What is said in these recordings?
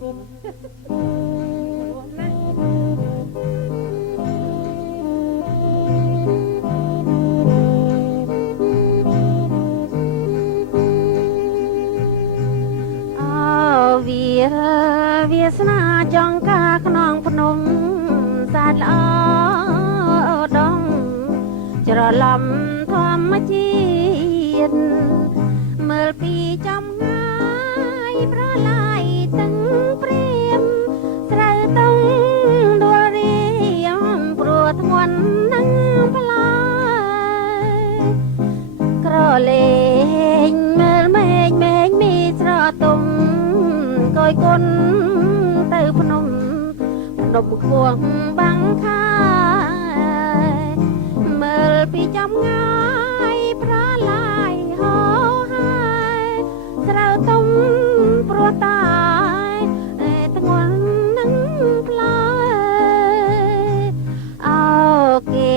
វាសនាចង់ការខ្នងភ្នំសាច់ល្អដងច្រឡំធម្មជាតិមើលពីចំងាយប្រឡាយទឹកព្រាមស្រូវតុងដួលរៀងព្រោះធ្ងន់នឹងផ្លាយក្រលេងមើលមេឃមីស្រទុំកយគុណទៅភ្នំខ្ពស់បាំងខាមើលពីចំងាយប្រឡាយហោហើយស្រូវទុំព្រោះតាយធ្ងន់នឹងផ្លាយអោគេ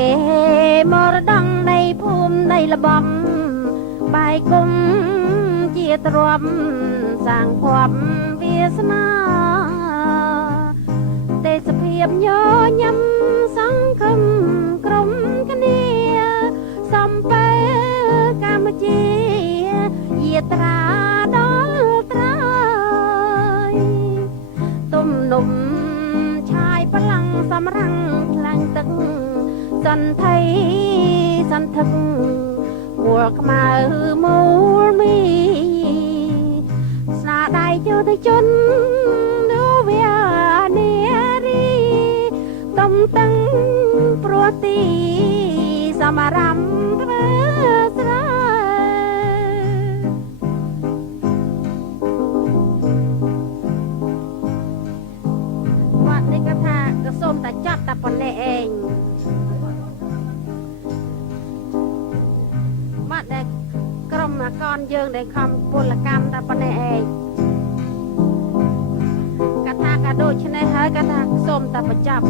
មរតកនៃភូមិនៃលបំបាយគុំជាទ្រព្យសាងភ័ព្វវាសនាទេសភាពញញឹមសង្ឃឹមក្រុមគ្នាសំពើកម្ពុជាយាត្រាដល់ត្រើយទំនុំឆាយបលាំងសម្រាំងខ្លាំងទឹកសន្ធិសន្ធឹកមួលខ្មៅមូលមីស្នាដៃយោធជននោះវានារីតំតឹងព្រោះទីសមរម្យធ្វើស្រែវត្តនេះក៏ថាក៏សូមតែចាប់តែប៉ុណ្ណេះឯងបាត់ដែលក្រុមអាកនយើងដែលខំពលកម្មតែប៉ុណ្ណេះឯងកថាក៏ដូចនេះហើយក៏ថាសូមតែបញ្ចប់